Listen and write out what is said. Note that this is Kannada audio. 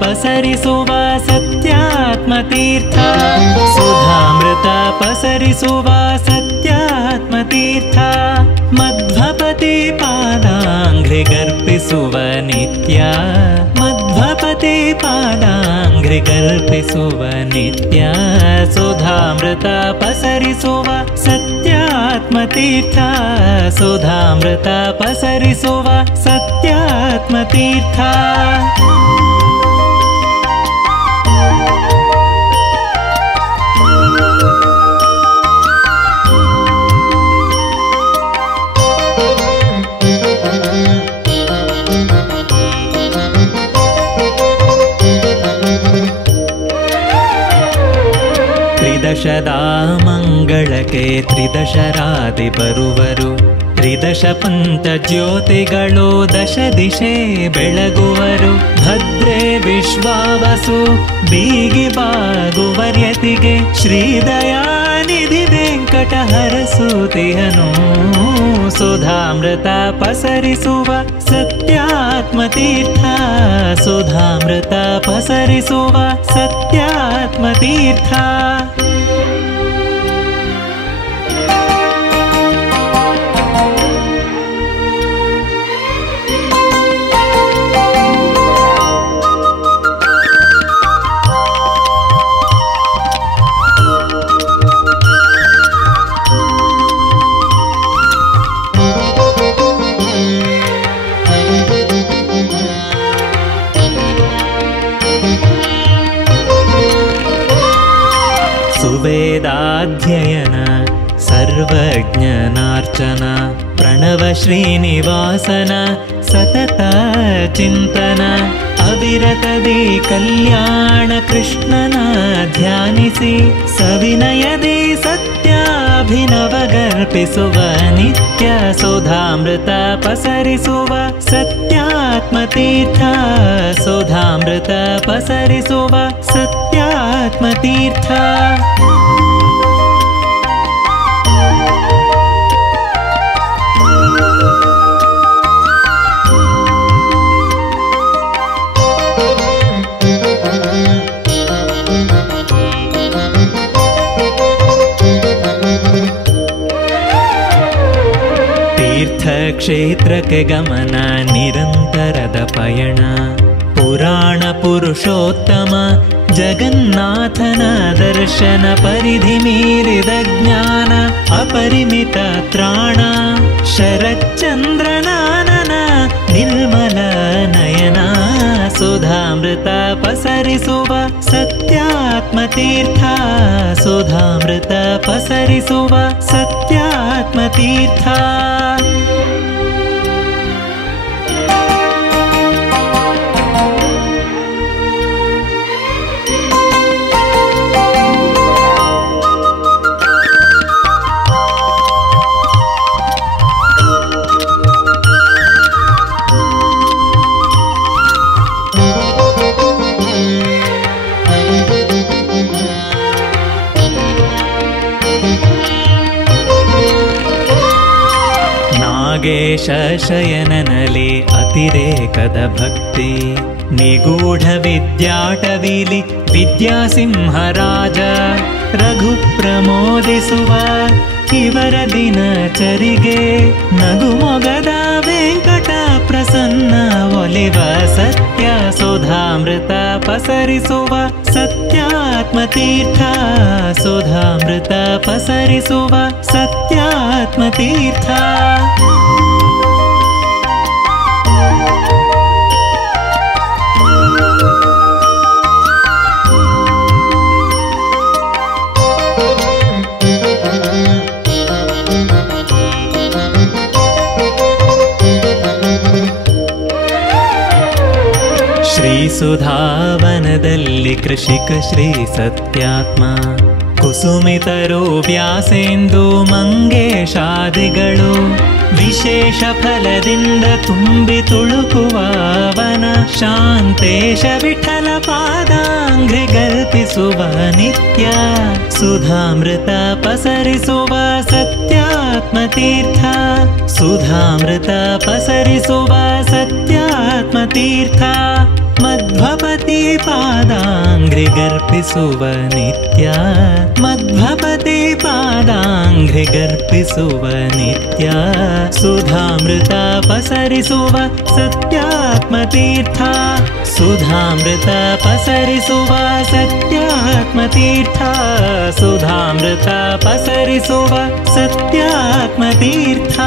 ಪಸರಿಸುವ ಸತ್ಯಾತ್ಮತೀರ್ಥ ಸುಧಾಮೃತ ಪಸರಿಸುವ ಸತ್ಯಾತ್ಮತೀರ್ಥ ಮಧ್ವಪತಿ ಪಾದಾಂಘ್ರಿಗರ್ಪಿಸುವ ನಿತ್ಯ ಮಧ್ವಪತಿ ಪಾದಾಂಘ್ರಿಗರ್ಪಿಸುವ ನಿತ್ಯ ಸುಧಾಮೃತ ಪಸರಿಸುವ ಸತ್ಯಾತ್ಮತೀರ್ಥ ಸುಧಾಮೃತ ಪಸರಿಸುವ ಸತ್ಯಾತ್ಮತೀರ್ಥ ತ್ರಿದಶದ ಮಂಗಳಕ್ಕೆ ತ್ರಿದಶರಾದಿ ಬರುವರು ತ್ರಿದಶ ಪಂಚ ಜ್ಯೋತಿಗಳು ದಶ ದಿಶೆ ಬೆಳಗುವರು ಭದ್ರೆ ವಿಶ್ವಾವಸು ಬೀಗಿ ಬಾಗುವರ್ಯತಿಗೆ ಶ್ರೀದಯಾನಿಧಿ ವೆಂಕಟ ಹರಸುತಿಹನು ಸುಧಾಮೃತ ಪಸರಿಸುವ ಸತ್ಯಾತ್ಮತೀರ್ಥ ಸುಧಾಮೃತ ಪಸರಿಸುವ ಸತ್ಯಾತ್ಮತೀರ್ಥ ಸುವೇದಾಧ್ಯಯನ ಸರ್ವಜ್ಞನಾರ್ಚನ ಪ್ರಣವ ಶ್ರೀನಿವಾಸನ ಸತತ ಚಿಂತನ ಅವಿರತದಿ ಕಲ್ಯಾಣ ಕೃಷ್ಣನ ಧ್ಯಾನಿಸಿ ಸವಿನಯದಿ ಸತ್ಯಾಭಿನವ ಗರ್ಪಿಸುವ ನಿತ್ಯ ಸುಧಾಮೃತ ಪಸರಿಸುವ ಸತ್ಯಾತ್ಮತೀರ್ಥ ಸುಧಾಮೃತ ಪಸರಿಸುವ ಸತ್ಯಾತ್ಮತೀರ್ಥ ಕ್ಷೇತ್ರಕ್ಕೆ ಗಮನ ನಿರಂತರದ ಪಯಣ ಪುರಾಣ ಪುರುಷೋತ್ತಮ ಜಗನ್ನಾಥನ ದರ್ಶನ ಪರಿಧಿ ಮೀರಿದ ಜ್ಞಾನ ಅಪರಿಮಿತ ತ್ರಾಣ ಶರಚ್ಚಂದ್ರನಾನನ ನಿರ್ಮಲ ನಯನ ಸುಧಾಮೃತ ಪಸರಿಸುವ ಸತ್ಯಾತ್ಮತೀರ್ಥ ಸುಧಾಮೃತ ಪಸರಿಸುವ ಸತ್ಯಾತ್ಮತೀರ್ಥ ಶಯನನಲ್ಲಿ ಅತಿರೇಕದ ಭಕ್ತಿ ನಿಗೂಢ ವಿದ್ಯಾಟವಿಲಿ ವಿದ್ಯಾಸಿಂಹರಾಜ ರಘು ಪ್ರಮೋದಿಸುವ ಇವರ ದಿನಚರಿಗೆ ನಗುಮೊಗದ ವೆಂಕಟ ಪ್ರಸನ್ನ ಒಲಿವ ಸತ್ಯ ಸುಧಾಮೃತ ಪಸರಿಸುವ ಸತ್ಯಾತ್ಮತೀರ್ಥ ಸುಧಾಮೃತ ಪಸರಿಸುವ ಸತ್ಯಾತ್ಮತೀರ್ಥ ಸುಧಾವನದಲ್ಲಿ ಕೃಷಿಕ ಶ್ರೀ ಸತ್ಯಾತ್ಮ ಕುಸುಮಿತರು ವ್ಯಾಸೇಂದು ಮಂಗೇಶಾದಿಗಳು ವಿಶೇಷ ಫಲದಿಂದ ತುಂಬಿ ತುಳುಕುವವನ ಶಾಂತೇಶ ವಿಠಲ ಪಾದಾಂಘ್ರಿ ಗರ್ಪಿಸುವ ನಿತ್ಯ ಸುಧಾಮೃತ ಪಸರಿಸುವ ಸತ್ಯಾತ್ಮತೀರ್ಥ ಸುಧಾಮೃತ ಪಸರಿಸುವ ಸತ್ಯಾತ್ಮತೀರ್ಥ ಮಧ್ವ ಮಧ್ವಪತಿ ಪಾದಾಂಘ್ರಿಗರ್ಪಿಸುವ ನಿತ್ಯ ಮಧ್ವಪತಿ ಪಾದಾಂಘ್ರಿಗರ್ಪಿಸುವ ನಿತ್ಯ ಸುಧಾಮೃತ ಪಸರಿಸುವ ಸತ್ಯಾತ್ಮತೀರ್ಥ ಸುಧಾಮೃತ ಪಸರಿಸುವ ಸತ್ಯಾತ್ಮತೀರ್ಥ ಸುಧಾಮೃತ ಪಸರಿಸುವ ಸತ್ಯಾತ್ಮತೀರ್ಥ